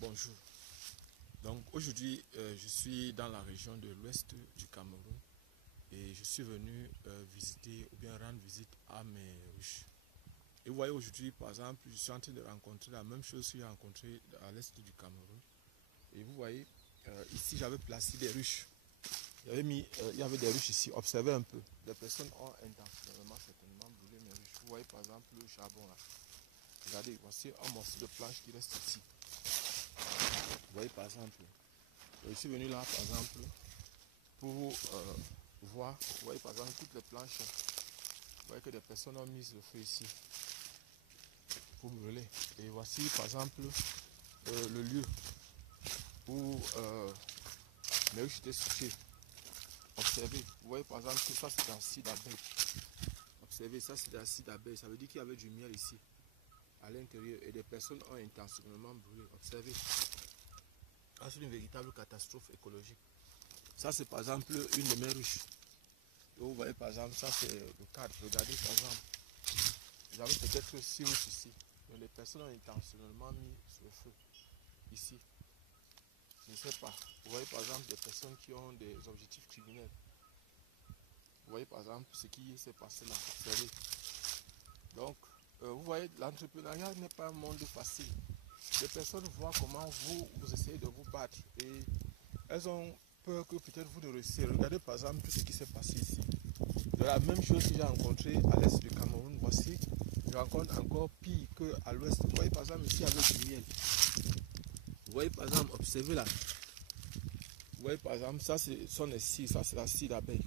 Bonjour. Donc aujourd'hui, je suis dans la région de l'ouest du Cameroun et je suis venu visiter ou bien rendre visite à mes ruches. Et vous voyez aujourd'hui, par exemple, je suis en train de rencontrer la même chose que j'ai rencontré à l'est du Cameroun. Et vous voyez, ici j'avais placé des ruches. Il y avait des ruches ici. Observez un peu. Les personnes ont intentionnellement certainement brûlé mes ruches. Vous voyez par exemple le charbon là. Regardez, voici un morceau de planche qui reste ici. Vous voyez par exemple, je suis venu là par exemple pour voir, vous voyez par exemple toutes les planches, vous voyez que des personnes ont mis le feu ici pour brûler. Et voici par exemple le lieu où mes ruches étaient situées. Observez, vous voyez par exemple que ça c'est un site d'abeilles. Observez, ça c'est un site d'abeilles, ça veut dire qu'il y avait du miel ici à l'intérieur et des personnes ont intentionnellement brûlé. Observez. C'est une véritable catastrophe écologique. Ça c'est par exemple une de mes ruches. Vous voyez par exemple, ça c'est le cadre. Regardez par exemple. Vous avez peut-être 6 ruches ici. Donc les personnes ont intentionnellement mis sur le feu. Ici. Je ne sais pas. Vous voyez par exemple des personnes qui ont des objectifs criminels. Vous voyez par exemple ce qui s'est passé là. Observez. Donc vous voyez, l'entrepreneuriat n'est pas un monde facile. Les personnes voient comment vous essayez de vous battre et elles ont peur que peut-être vous ne réussissez. Regardez par exemple tout ce qui s'est passé ici. De la même chose que j'ai rencontré à l'est du Cameroun, voici, je rencontre encore pire qu'à l'ouest. Vous voyez par exemple ici avec du miel. Vous voyez par exemple, observez là. Vous voyez par exemple, ça c'est son scie, ça c'est la scie d'abeille.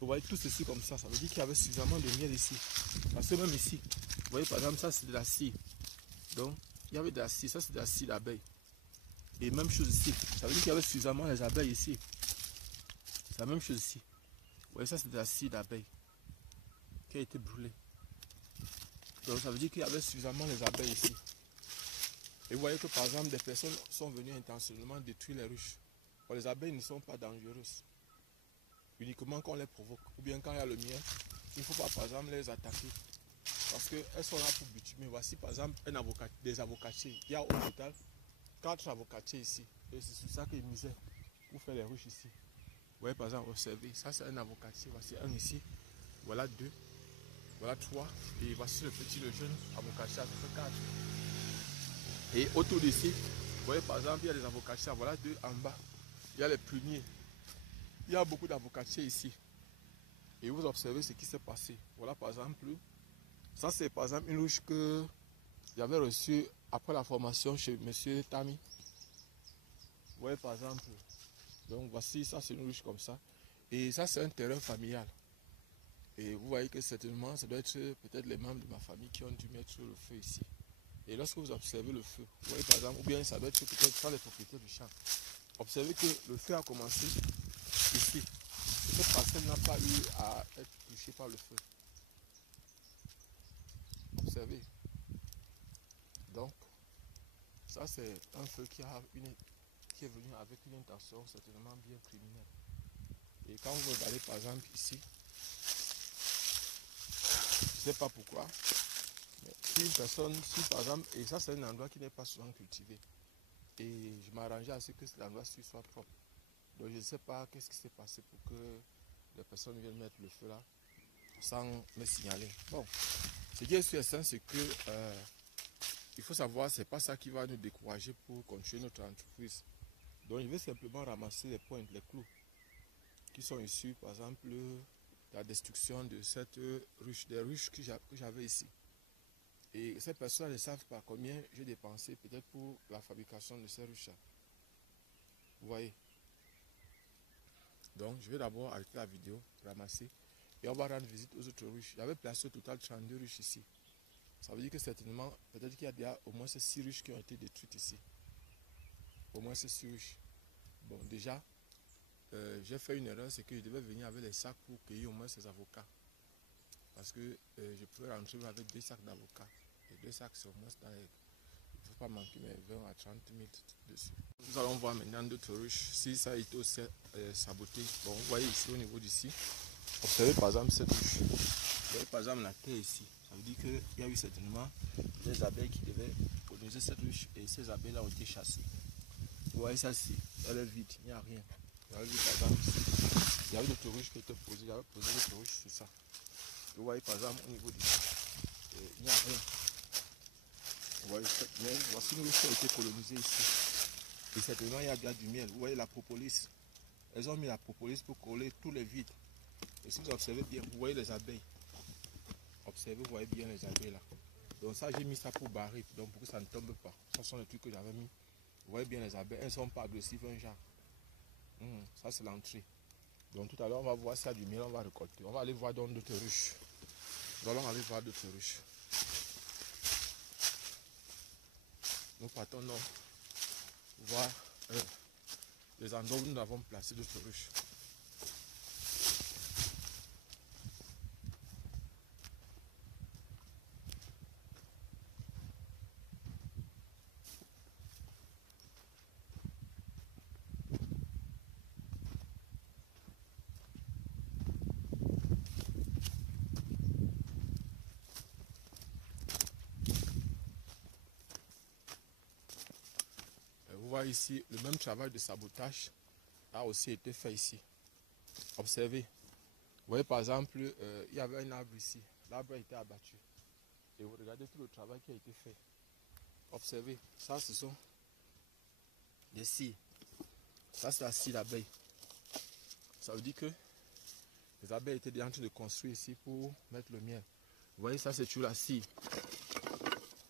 Vous voyez tout ceci comme ça veut dire qu'il y avait suffisamment de miel ici. Parce que même ici, vous voyez par exemple, ça c'est de la scie. Donc, il y avait de la scie, ça c'est de la scie d'abeille. Et même chose ici, ça veut dire qu'il y avait suffisamment les abeilles ici. C'est la même chose ici. Vous voyez, ça c'est de la scie d'abeille qui a été brûlée. Donc ça veut dire qu'il y avait suffisamment les abeilles ici. Et vous voyez que par exemple des personnes sont venues intentionnellement détruire les ruches. Bon, les abeilles ne sont pas dangereuses. Uniquement quand on les provoque. Ou bien quand il y a le miel, il ne faut pas par exemple les attaquer. Parce qu'elles sont là pour bitumer. Voici par exemple des avocatiers. Il y a au total 4 avocatiers ici. Et c'est sur ça qu'ils misaient pour faire les ruches ici. Vous voyez par exemple, observez, ça c'est un avocatier. Voici un ici. Voilà 2. Voilà 3. Et voici le petit, le jeune avocatier, ça fait 4. Et autour d'ici, vous voyez par exemple, il y a des avocatiers. Voilà 2 en bas. Il y a les plumiers. Il y a beaucoup d'avocatiers ici. Et vous observez ce qui s'est passé. Voilà par exemple, ça c'est par exemple une ruche que j'avais reçue après la formation chez M. Tami. Vous voyez par exemple, donc voici, ça c'est une ruche comme ça. Et ça c'est un terrain familial. Et vous voyez que certainement, ça doit être peut-être les membres de ma famille qui ont dû mettre le feu ici. Et lorsque vous observez le feu, vous voyez par exemple, ou bien ça doit être peut-être ça les propriétaires du champ. Observez que le feu a commencé ici. Cette parcelle n'a pas eu à être touchée par le feu. Observez. Donc, ça c'est un feu qui est venu avec une intention certainement bien criminelle. Et quand vous regardez par exemple ici, je ne sais pas pourquoi, mais si une personne, si par exemple, et ça c'est un endroit qui n'est pas souvent cultivé, et je m'arrangeais à ce que l'endroit soit propre. Donc je ne sais pas qu'est-ce qui s'est passé pour que les personnes viennent mettre le feu là, sans me signaler. Bon, ce qui est sûr et certain, c'est que il faut savoir, c'est pas ça qui va nous décourager pour continuer notre entreprise. Donc je vais simplement ramasser les pointes, les clous, qui sont issus par exemple de la destruction de cette ruche, des ruches que j'avais ici. Et ces personnes ne savent pas combien j'ai dépensé peut-être pour la fabrication de ces ruches. Vous voyez. Donc je vais d'abord arrêter la vidéo, ramasser, et on va rendre visite aux autres ruches. J'avais placé au total 32 ruches ici. Ça veut dire que certainement, peut-être qu'il y a déjà au moins ces 6 ruches qui ont été détruites ici. Au moins ces 6 ruches. Bon, déjà, j'ai fait une erreur, c'est que je devais venir avec les sacs pour cueillir au moins ces avocats. Parce que je pourrais rentrer avec 2 sacs d'avocats. Et 2 sacs, c'est au moins dans les... Il ne faut pas manquer mes 20 à 30 000 dessus. Nous allons voir maintenant d'autres ruches. Si ça a été aussi saboté. Bon, vous voyez ici au niveau d'ici. Observez par exemple cette ruche. Vous voyez par exemple la terre ici. Ça veut dire qu'il y a eu certainement des abeilles qui devaient coloniser cette ruche et ces abeilles-là ont été chassées. Vous voyez ça ici, elle est vide, il n'y a rien. Vous avez vu par exemple ici, il y avait d'autres ruches qui étaient posées, j'avais posé d'autres ruches sur ça. Vous voyez par exemple au niveau d'ici, il n'y a rien. Vous voyez, mais voici une ruche qui a été colonisée ici. Et certainement il y a bien du miel. Vous voyez la propolis. Elles ont mis la propolis pour coller tous les vides. Et si vous observez bien, vous voyez les abeilles. Observez, vous voyez bien les abeilles là. Donc ça, j'ai mis ça pour barrer, donc pour que ça ne tombe pas. Ce sont les trucs que j'avais mis. Vous voyez bien les abeilles, elles ne sont pas agressives, un genre. Ça, c'est l'entrée. Donc tout à l'heure, on va voir s'il y a du miel, on va récolter. On va aller voir dans d'autres ruches. Nous allons aller voir d'autres ruches. Nous partons donc voir les endroits où nous avons placé d'autres ruches. Vous voyez ici, le même travail de sabotage a aussi été fait ici. Observez. Vous voyez par exemple, il y avait un arbre ici. L'arbre a été abattu. Et vous regardez tout le travail qui a été fait. Observez, ça ce sont des cires. Ça c'est la cire d'abeille. Ça veut dire que les abeilles étaient déjà en train de construire ici pour mettre le miel. Vous voyez, ça c'est toujours la cire.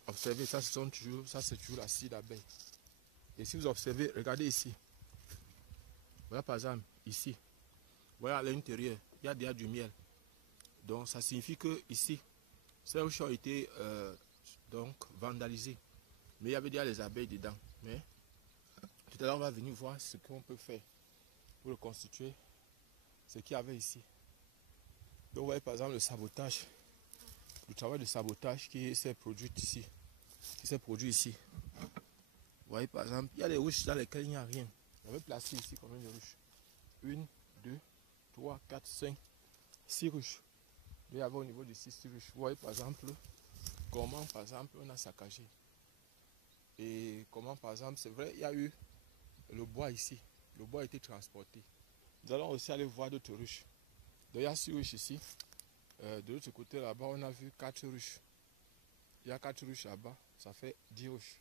Observez, ça c'est toujours la cire d'abeille. Et si vous observez, regardez ici. Voilà par exemple, ici. Voilà à l'intérieur, il y a déjà du miel. Donc ça signifie que ici, ces ruches ont été donc vandalisées. Mais il y avait déjà les abeilles dedans. Mais tout à l'heure, on va venir voir ce qu'on peut faire pour reconstituer ce qu'il y avait ici. Donc vous voyez par exemple le sabotage, le travail de sabotage qui s'est produit ici. Vous voyez par exemple, il y a des ruches dans lesquelles il n'y a rien. On va placer ici combien de ruches? 1, 2, 3, 4, 5, 6 ruches. Il y avait au niveau de 6 ruches. Vous voyez par exemple comment par exemple on a saccagé. Et comment par exemple, c'est vrai, il y a eu le bois ici. Le bois a été transporté. Nous allons aussi aller voir d'autres ruches. Donc il y a 6 ruches ici. De l'autre côté là-bas, on a vu 4 ruches. Il y a 4 ruches là-bas, ça fait 10 ruches.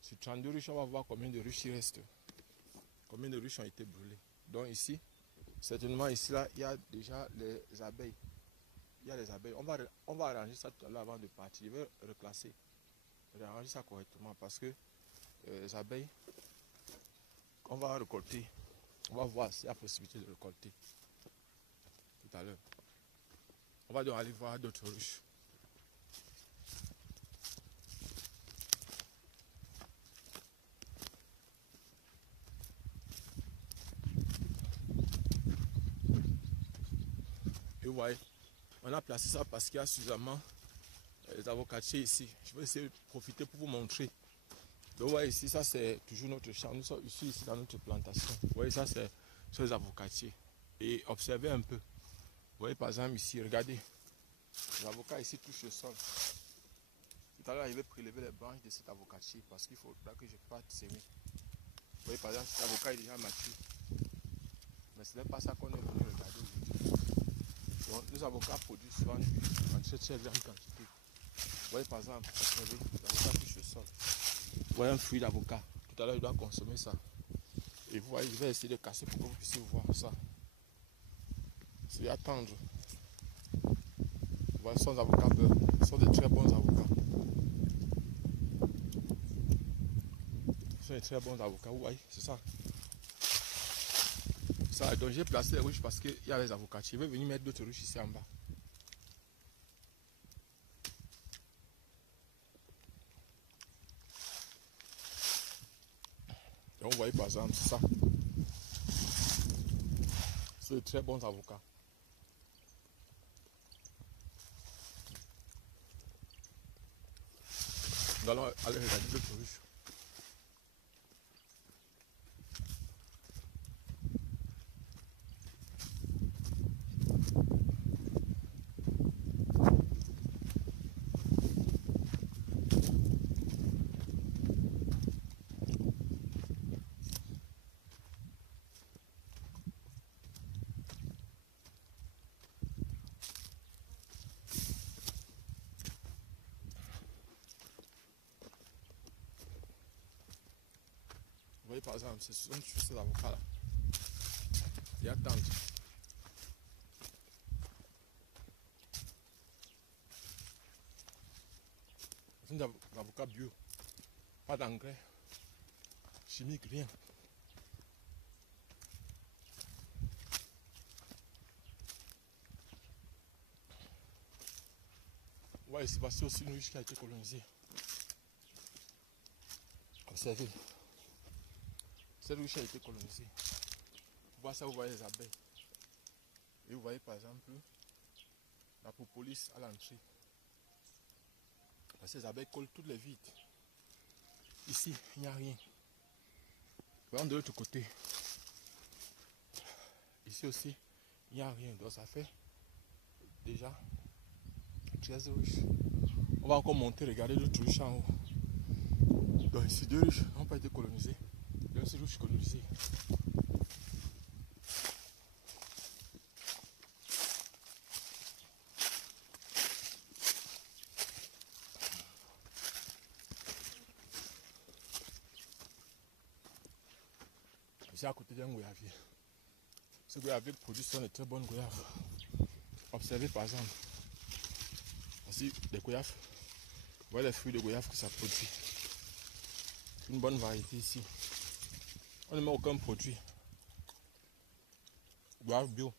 Sur 32 ruches, on va voir combien de ruches il reste. Combien de ruches ont été brûlées. Donc ici, certainement ici là, il y a déjà les abeilles. Il y a les abeilles. On va arranger ça tout à l'heure avant de partir. Je vais reclasser. Arranger ça correctement parce que les abeilles, on va récolter. On va voir s'il y a possibilité de récolter tout à l'heure. On va donc aller voir d'autres ruches. Et vous voyez, on a placé ça parce qu'il y a suffisamment les avocatiers ici. Je vais essayer de profiter pour vous montrer. Donc vous voyez ici, ça c'est toujours notre champ. Nous sommes ici dans notre plantation. Vous voyez, ça c'est sur les avocatiers. Et observez un peu. Vous voyez par exemple ici, regardez. L'avocat ici touche le sol. Tout à l'heure, il va prélever les branches de cet avocatier parce qu'il faudra que je parte semer. Vous voyez par exemple, cet avocat est déjà mature. Mais ce n'est pas ça qu'on est venu regarder aujourd'hui. Donc les avocats produisent souvent en très grande quantité. Vous voyez par exemple, l'avocat touche le sol. Vous voyez un fruit d'avocat. Tout à l'heure, il doit consommer ça. Et vous voyez, je vais essayer de casser pour que vous puissiez voir ça. C'est attendre. Vous voyez, ce sont des avocats beurre. Ce sont de très bons avocats. Ce sont des très bons avocats. Vous voyez, c'est ça. Donc j'ai placé les ruches parce qu'il y a les avocats. Je vais venir mettre d'autres ruches ici en bas. Donc vous voyez par exemple, c'est ça. C'est de très bons avocats. Nous allons aller regarder d'autres ruches. voyez par exemple, ce sont tous ces avocats-là. Ils attendent. Ce sont des avocats bio. Pas d'engrais chimique, rien. Ouais, c'est passé aussi une riche qui a été colonisée. Observez. Cette riche a été colonisée. Vous voyez ça, vous voyez les abeilles. Et vous voyez par exemple la propolis à l'entrée. Parce que les abeilles collent toutes les vides. Ici, il n'y a rien. Voyons de l'autre côté. Ici aussi, il n'y a rien. Donc ça fait déjà très riche. On va encore monter, regarder d'autres riches en haut. Donc ici, deux riches n'ont pas été colonisés. Donc c'est riche colonisé. Ici à côté d'un goyavier. Ce goyavier produit sont de très bonnes goyaves. Observez par exemple. Voici des goyaves. Voilà les fruits de goyave que ça produit. Une bonne variété ici. On ne met aucun produit. Goyave bio.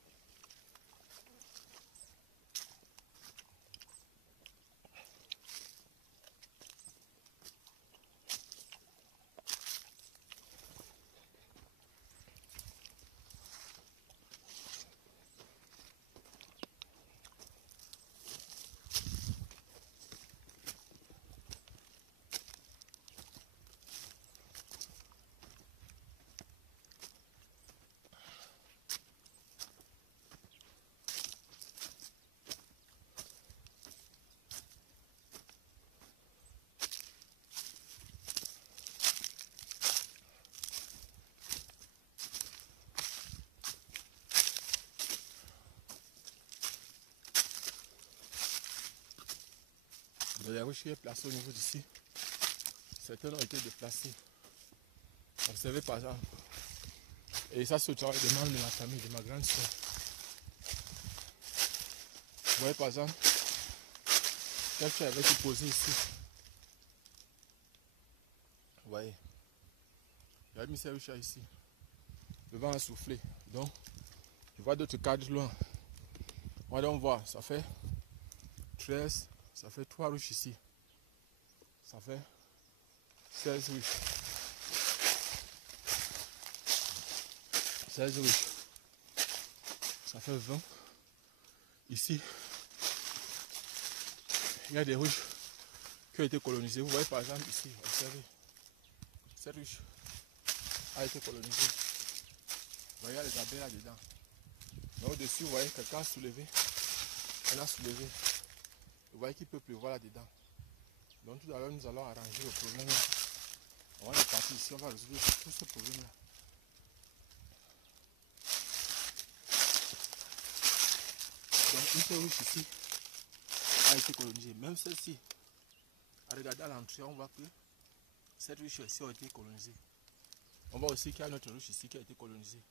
Les ruches qui est placé au niveau d'ici. Certains ont été déplacés. Observez par exemple. Et ça, c'est le travail des membres de ma famille, de ma grande soeur. Vous voyez par exemple, quelqu'un avait été posé ici. Vous voyez. Il a mis ses ruches ici. Le vent a soufflé. Donc, je vois d'autres cadres loin. On va donc voir, ça fait 13, ça fait 3 ruches ici. Ça fait 16 ruches. 16 ruches. Ça fait 20. Ici, il y a des ruches qui ont été colonisées. Vous voyez par exemple ici, observez. Cette ruche a été colonisée. Vous voyez, il y a les abeilles là-dedans. Mais au-dessus, vous voyez, quelqu'un a soulevé. On a soulevé. Vous voyez qu'il peut pleuvoir là-dedans. Donc tout à l'heure, nous allons arranger le problème là. On va partir ici, on va résoudre tout ce problème là. Donc une seule ruche ici a été colonisée. Même celle-ci, à regarder à l'entrée, on voit que cette ruche ici a été colonisée. On voit aussi qu'il y a notre ruche ici qui a été colonisée.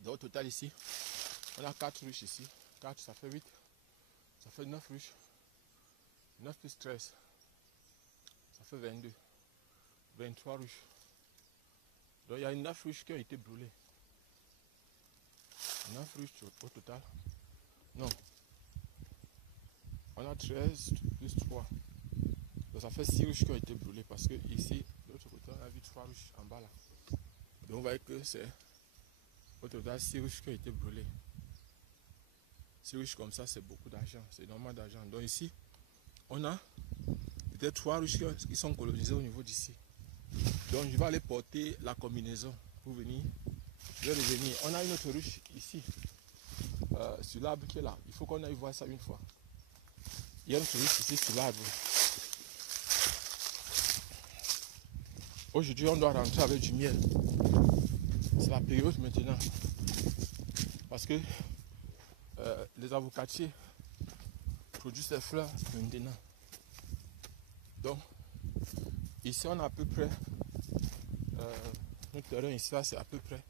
Donc au total ici, on a 4 ruches ici. 4, ça fait 8. Ça fait 9 ruches. 9 plus 13. Ça fait 22. 23 ruches. Donc il y a 9 ruches qui ont été brûlées. 9 ruches au total. Non. On a 13 plus 3. Donc ça fait 6 ruches qui ont été brûlées. Parce que ici, de l'autre côté, on a vu 3 ruches en bas là. Donc vous voyez que c'est au total 6 ruches qui ont été brûlées. 6 ruches comme ça, c'est beaucoup d'argent. C'est énormément d'argent. Donc ici, on a peut-être 3 ruches qui sont colonisées au niveau d'ici. Donc je vais aller porter la combinaison pour venir. Je vais revenir. On a une autre ruche ici. Sur l'arbre qui est là. Il faut qu'on aille voir ça une fois. Il y a une autre ruche ici sur l'arbre. Aujourd'hui, on doit rentrer avec du miel. C'est la période maintenant. Parce que les avocatiers produisent les fleurs maintenant. Donc, ici, on a à peu près Notre terrain ici, là, c'est à peu près,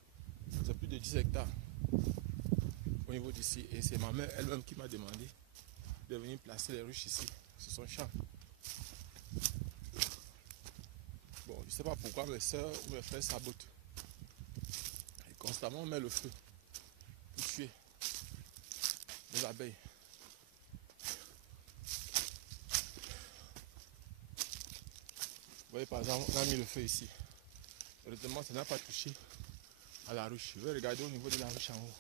c'est plus de 10 hectares au niveau d'ici. Et c'est ma mère elle-même qui m'a demandé de venir placer les ruches ici, sur son champ. Bon, je ne sais pas pourquoi mes soeurs ou mes frères sabotent. Et constamment, on met le feu pour tuer les abeilles. Vous voyez, par exemple, on a mis le feu ici. Heureusement, ça n'a pas touché à la ruche. Je vais regarder au niveau de la ruche en haut.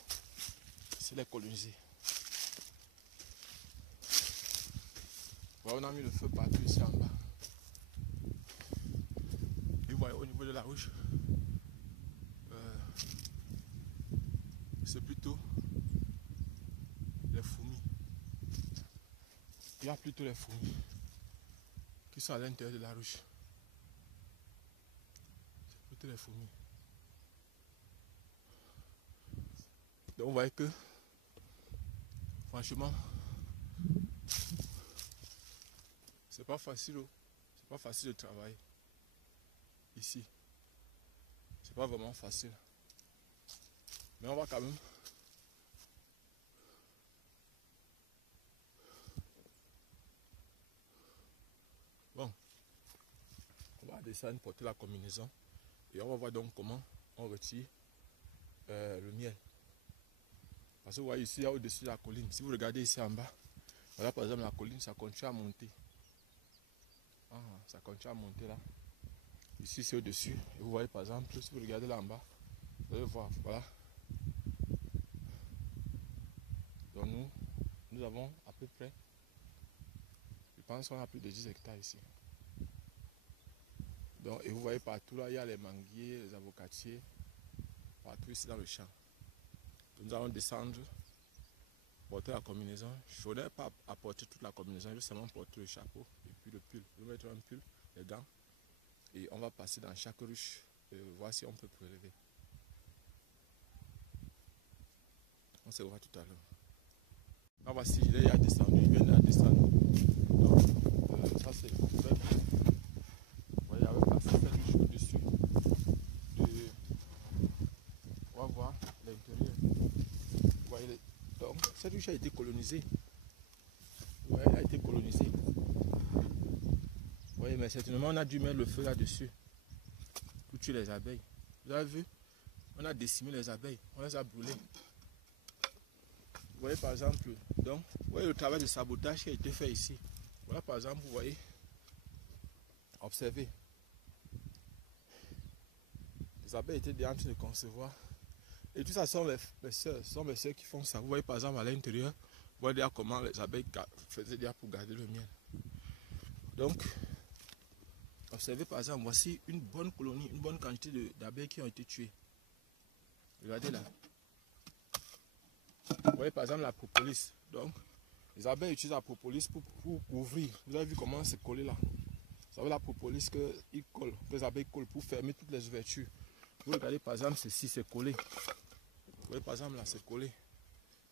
C'est les colonisés. Voilà, on a mis le feu partout ici en bas. Et vous voyez au niveau de la ruche, c'est plutôt les fourmis. Il y a plutôt les fourmis qui sont à l'intérieur de la ruche. C'est plutôt les fourmis. Donc vous voyez que, franchement, c'est pas facile, c'est pas facile de travailler ici. C'est pas vraiment facile. Mais on va quand même bon, on va descendre porter la combinaison et on va voir donc comment on retire le miel. Parce que vous voyez ici, au-dessus de la colline, si vous regardez ici en bas, voilà par exemple la colline, ça continue à monter. Ah, ça continue à monter là. Ici c'est au-dessus. Et vous voyez par exemple, si vous regardez là en bas, vous allez voir, voilà. Donc nous avons à peu près, je pense qu'on a plus de 10 hectares ici. Donc, et vous voyez partout là, il y a les manguiers, les avocatiers, partout ici dans le champ. Donc, nous allons descendre, porter la combinaison. Je n'ai pas apporter toute la combinaison, je vais seulement porter le chapeau et puis le pull. Je vais mettre un pull, les gants, et on va passer dans chaque ruche et voir si on peut prélever. On se voit tout à l'heure. Ah voici, il est à descendu, il vient de descendre. Donc, ça c'est le problème. Vous voyez, avec passé cette ruche au-dessus. On va voir l'intérieur. Vous voyez, donc cette ruche a été colonisée. Ouais, elle a été colonisée. Vous voyez, mais certainement on a dû mettre le feu là-dessus pour tuer les abeilles. Vous avez vu? On a décimé les abeilles, on les a brûlées. Vous voyez par exemple, donc, vous voyez le travail de sabotage qui a été fait ici. Voilà par exemple, vous voyez, observez. Les abeilles étaient déjà en train de concevoir. Et tout ça sont mes soeurs qui font ça. Vous voyez par exemple à l'intérieur, vous voyez déjà comment les abeilles faisaient déjà pour garder le miel. Donc, observez par exemple, voici une bonne colonie, une bonne quantité d'abeilles qui ont été tuées. Regardez là. Vous voyez par exemple la propolis. Donc, les abeilles utilisent la propolis pour couvrir. Vous avez vu comment c'est collé là. Vous savez la propolis que les abeilles collent pour fermer toutes les ouvertures. Vous regardez par exemple ceci, c'est collé. Vous voyez par exemple là, c'est collé.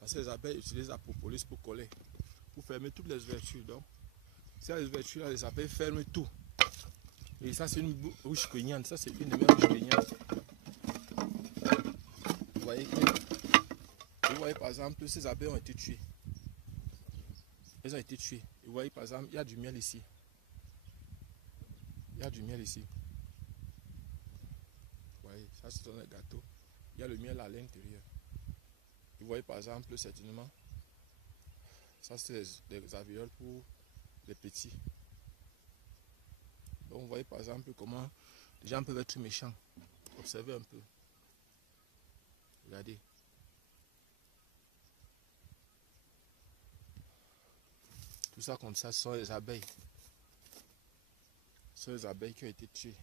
Parce que les abeilles utilisent la propolis pour coller, pour fermer toutes les ouvertures. Donc, si les ouvertures là, les abeilles ferment tout. Et ça c'est une ruche craignante. Ça c'est une de mes ruches craignantes. Vous voyez par exemple, ces abeilles ont été tuées. Elles ont été tuées. Et vous voyez par exemple, il y a du miel ici. Il y a du miel ici. Vous voyez, ça c'est un gâteau. Il y a le miel à l'intérieur. Vous voyez par exemple, certainement, ça c'est des alvéoles pour les petits. Donc vous voyez par exemple comment les gens peuvent être méchants. Observez un peu. Regardez. Tout ça comme ça, ce sont les abeilles. Ce sont les abeilles qui ont été tuées.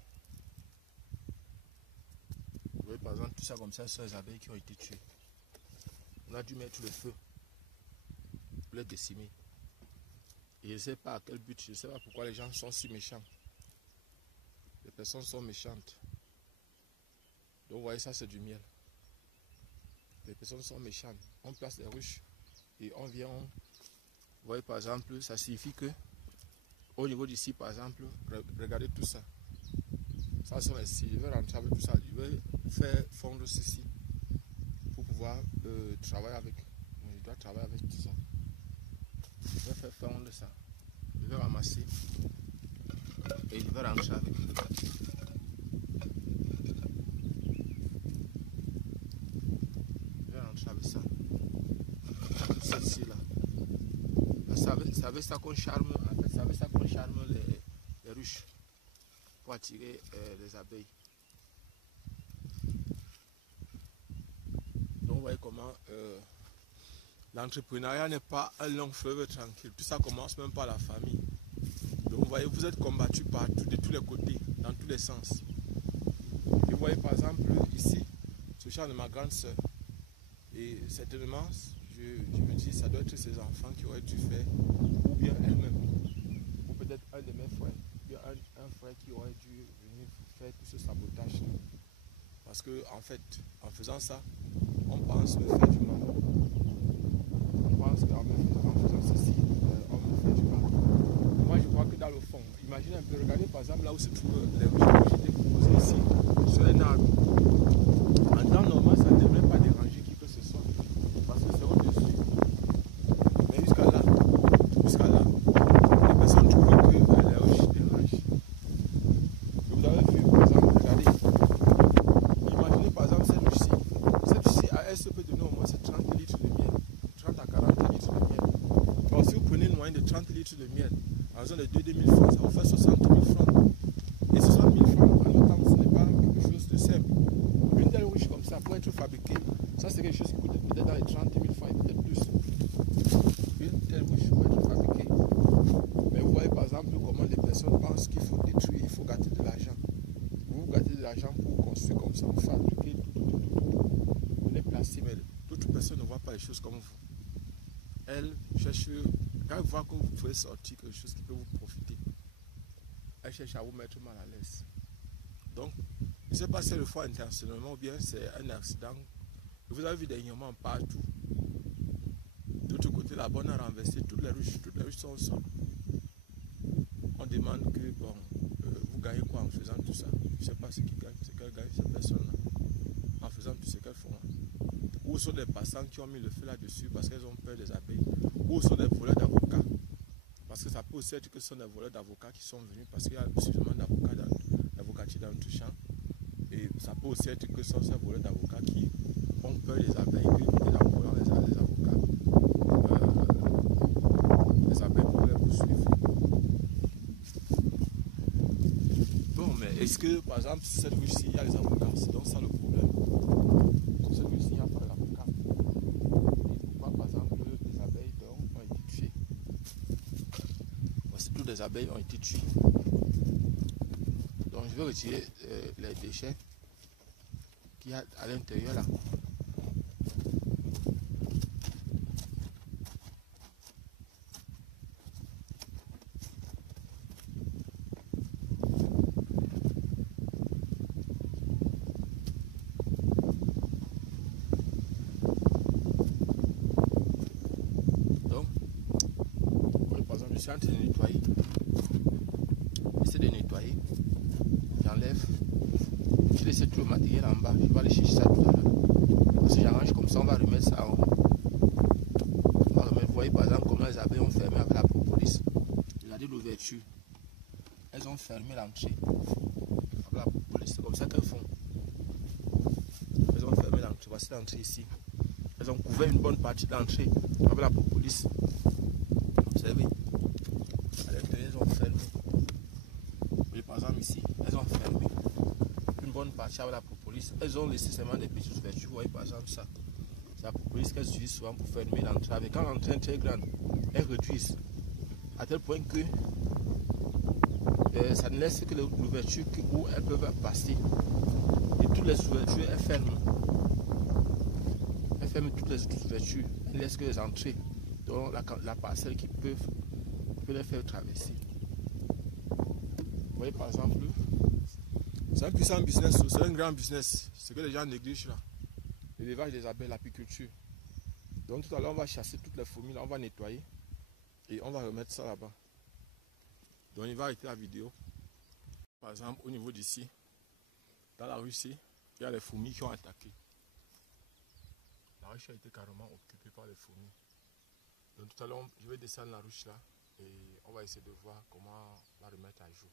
Vous voyez par exemple, tout ça comme ça, ce sont les abeilles qui ont été tuées. On a dû mettre le feu pour les décimer. Et je ne sais pas à quel but, je ne sais pas pourquoi les gens sont si méchants. Les personnes sont méchantes. Donc vous voyez, ça c'est du miel. Les personnes sont méchantes. On place les ruches et on vient, vous voyez par exemple, ça signifie que au niveau d'ici par exemple, regardez tout ça. Ça sont les scies. Je vais rentrer avec tout ça. Je vais faire fondre ceci pour pouvoir travailler avec. Je dois travailler avec tout ça. Je vais faire fondre ça. Je vais ramasser et je vais rentrer avec. Je vais rentrer avec ça. Celle-ci là. C'est avec ça qu'on charme. En fait, c'est avec ça qu'on charme les ruches pour attirer les abeilles. Donc vous voyez comment l'entrepreneuriat n'est pas un long fleuve tranquille. Tout ça commence même par la famille. Donc vous voyez, vous êtes combattu partout, de tous les côtés, dans tous les sens. Et vous voyez par exemple ici, ce champ de ma grande soeur. Et certainement, je me dis, ça doit être ses enfants qui auraient dû faire, ou bien elle-même, ou peut-être un de mes frères, ou bien un frère qui aurait dû venir faire tout ce sabotage. Parce que en fait, en faisant ça, on pense me faire du mal. On pense qu'en faisant ceci, on me fait du mal. Moi, je crois que dans le fond, imaginez un peu, regardez par exemple là où se trouvent les ruches que j'étais proposé ici, sur un arbre. En temps normal, ça ne devrait pas déranger qui que ce soit, parce que c'est au-dessus. Mais jusqu'à là, les personnes trouvent que les ruches dérangent. Et vous avez vu, par exemple, regardez, imaginez par exemple cette ruche-ci. Cette ruche-ci, elle se peut donner au moins 30 litres de miel, 30 à 40 litres de miel. Alors si vous prenez une moyenne de 30 litres de miel, en raison de 2000 francs, ça vous fait 60 000 francs. Et 60 000 francs, en autant, ce n'est pas quelque chose de simple. Une telle ruche comme ça, pour être fabriquée, ça c'est quelque chose qui coûte peut-être dans les 30 000 francs et peut-être plus. Une telle ruche pour être fabriquée. Mais vous voyez par exemple comment les personnes pensent qu'il faut détruire, il faut gâter de l'argent. Vous gâtez de l'argent pour construire comme ça, pour fabriquer tout. Vous les placez, mais d'autres personnes ne voient pas les choses comme vous. Elles cherchent, quand elles voient que vous pouvez sortir quelque chose qui peut vous profiter, elles cherchent à vous mettre mal à l'aise. Donc, je ne sais pas si c'est le fois intentionnellement ou bien c'est un accident. Vous avez vu dernièrement partout. De l'autre côté, la bonne a renversé toutes les ruches sont au sol. On demande que, bon, vous gagnez quoi en faisant tout ça? Je ne sais pas ce qu'ils gagnent, ce qu'elles gagnent, ces personnes-là, en faisant tout ce qu'elles font. Où sont les passants qui ont mis le feu là-dessus parce qu'elles ont peur des abeilles? Où sont les voleurs d'avocats? Parce que ça peut aussi être que ce sont des voleurs d'avocats qui sont venus parce qu'il y a suffisamment d'avocatiers dans tout champ. Et ça peut aussi être que ce sont ces voleurs d'avocats qui ont peur des abeilles, que en volant les avocats, les abeilles pourraient les poursuivre. Bon, mais est-ce que, par exemple, si cette ruche-ci, il y a les avocats, c'est donc ça le problème. Sur cette ruche-ci, il n'y a pas d'avocats. Et pourquoi, par exemple, les abeilles ont été tuées? Voici, toutes les abeilles ont été tuées. Donc, je vais retirer les déchets qu'il y a à l'intérieur là. Donc, oui, par exemple, je suis en train de nettoyer. J'essaie de nettoyer. J'enlève. Je laisse tout le matériel en bas. Je vais aller chercher ça tout à l'heure. Parce que j'arrange comme ça, on va remettre ça en haut. On va remettre, vous voyez par exemple comment les abeilles ont fermé avec la propolis. Regardez l'ouverture. Elles ont fermé l'entrée avec la propolis. C'est comme ça qu'elles font. Elles ont fermé l'entrée. Voici l'entrée ici. Elles ont couvert une bonne partie de l'entrée avec la propolis. Observez. À l'intérieur, elles ont fermé. Vous voyez par exemple ici, elles ont fermé une bonne partie avec la propolis. Elles ont laissé seulement des petites ouvertures. Vous voyez par exemple ça. C'est la propolis qu'elles utilisent souvent pour fermer l'entrée. Avec quand l'entrée est très grande, elles réduisent. À tel point que ça ne laisse que l'ouverture où elles peuvent passer. Et toutes les ouvertures, elles ferment. Elles ferment toutes les autres ouvertures. Elles ne laissent que les entrées. Donc la parcelle qui peut les faire traverser. Vous voyez par exemple, c'est un puissant business, c'est un grand business. Ce que les gens négligent là. L'élevage des abeilles, l'apiculture. Donc tout à l'heure, on va chasser toutes les fourmis, là, on va nettoyer. Et on va remettre ça là-bas. Donc il va arrêter la vidéo. Par exemple, au niveau d'ici, Dans la ruche, il y a les fourmis qui ont attaqué. La ruche a été carrément occupée par les fourmis. Donc tout à l'heure, je vais descendre la ruche là et on va essayer de voir comment la remettre à jour.